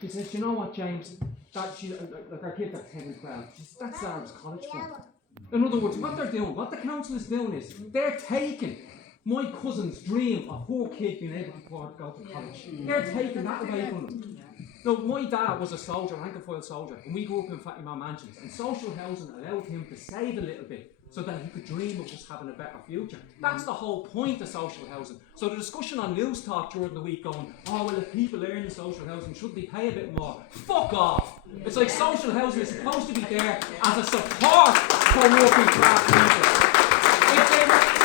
She says, you know what, James, that she, like our kids are 10 and 12, that's Sarah's college fund. In other words, what they're doing, what the council is doing is, they're taking my cousin's dream of her kid being able to go to college. They're taking that away from them. Now, my dad was a soldier, rank and file soldier, and we grew up in Fatima mansions, and social housing allowed him to save a little bit so that he could dream of just having a better future. That's the whole point of social housing. So the discussion on News Talk during the week going, oh well, if people earn in social housing, should they pay a bit more? Fuck off! It's like social housing is supposed to be there as a support for working class people.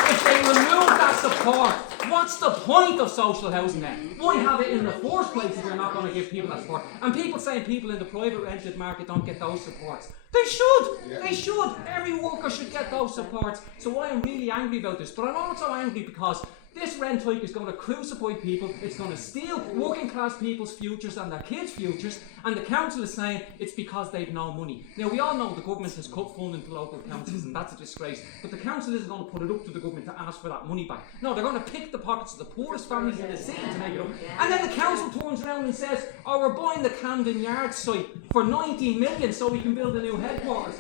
If they remove that support, what's the point of social housing then? Why have it in the first place if you're not going to give people that support? And people saying people in the private rented market don't get those supports. They should! Yeah. They should! Every worker should get those supports. So I am really angry about this. But I'm also angry because this rent hike is going to crucify people, it's going to steal working class people's futures and their kids' futures, and the council is saying it's because they've no money. Now we all know the government has cut funding to local councils and that's a disgrace, but the council isn't going to put it up to the government to ask for that money back. No, they're going to pick the pockets of the poorest families in the city to make it up. And then the council turns around and says, oh, we're buying the Camden Yard site for 19 million so we can build a new headquarters.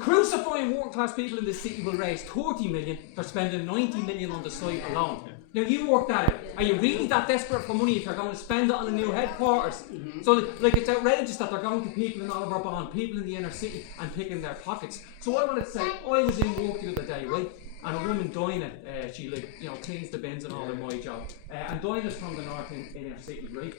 Crucifying working class people in the city will raise 30 million, they're spending 90 million on the site alone. Now you work that out. Are you really that desperate for money if you're going to spend it on a new headquarters? So like it's outrageous that they're going to people in Oliver Bond, people in the inner city and picking their pockets. So I wanted to say, I was in work the other day, right? And a woman, Dinah, she cleans the bins and all in my job. And Dinah's from the north inner city, right?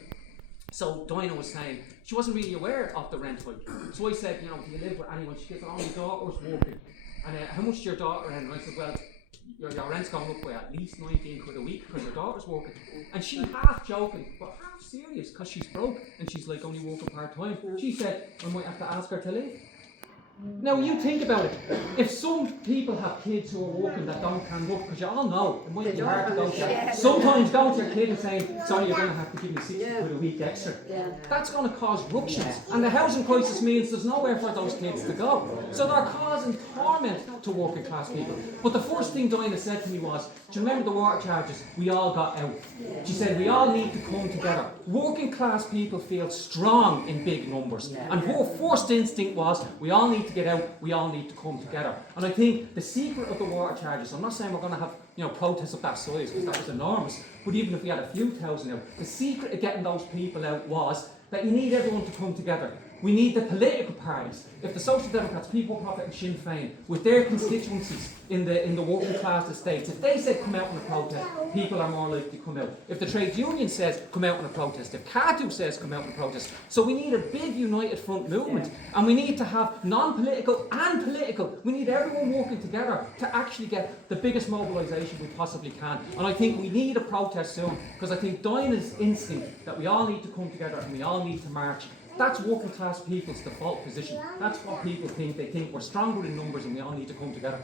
So Dinah was saying she wasn't really aware of the rent hike. So I said, do you live with anyone? She goes, oh, my daughter's working. And how much does your daughter earn? And I said, well, your rent's going up by at least 19 quid a week because your daughter's working. And she half joking, but half serious because she's broke and she's like only working part-time. She said, I might have to ask her to leave. Now you think about it, if some people have kids who are working that don't hand up, because you all know it might be hard to go to sometimes go to your kid and saying, sorry, you're going to have to give me 60 quid a week extra. That's going to cause ructions, and the housing crisis means there's nowhere for those kids to go. So they're causing torment to working class people. But the first thing Dinah said to me was, do you remember the water charges? We all got out. She said we all need to come together. Working class people feel strong in big numbers, and her first instinct was we all need to get out, we all need to come together. And I think the secret of the water charges, I'm not saying we're going to have protests of that size because that was enormous, but even if we had a few thousand out, the secret of getting those people out was that you need everyone to come together. We need the political parties. If the Social Democrats, People Profit and Sinn Féin, with their constituencies in the working class estates, if they said come out in a protest, people are more likely to come out. If the trade union says come out in a protest, if CATU says come out in a protest. So we need a big united front movement, and we need to have non-political and political. We need everyone working together to actually get the biggest mobilisation we possibly can. And I think we need a protest soon, because I think Dinah's instinct that we all need to come together and we all need to march, that's working class people's default position. That's what people think. They think we're stronger in numbers and we all need to come together.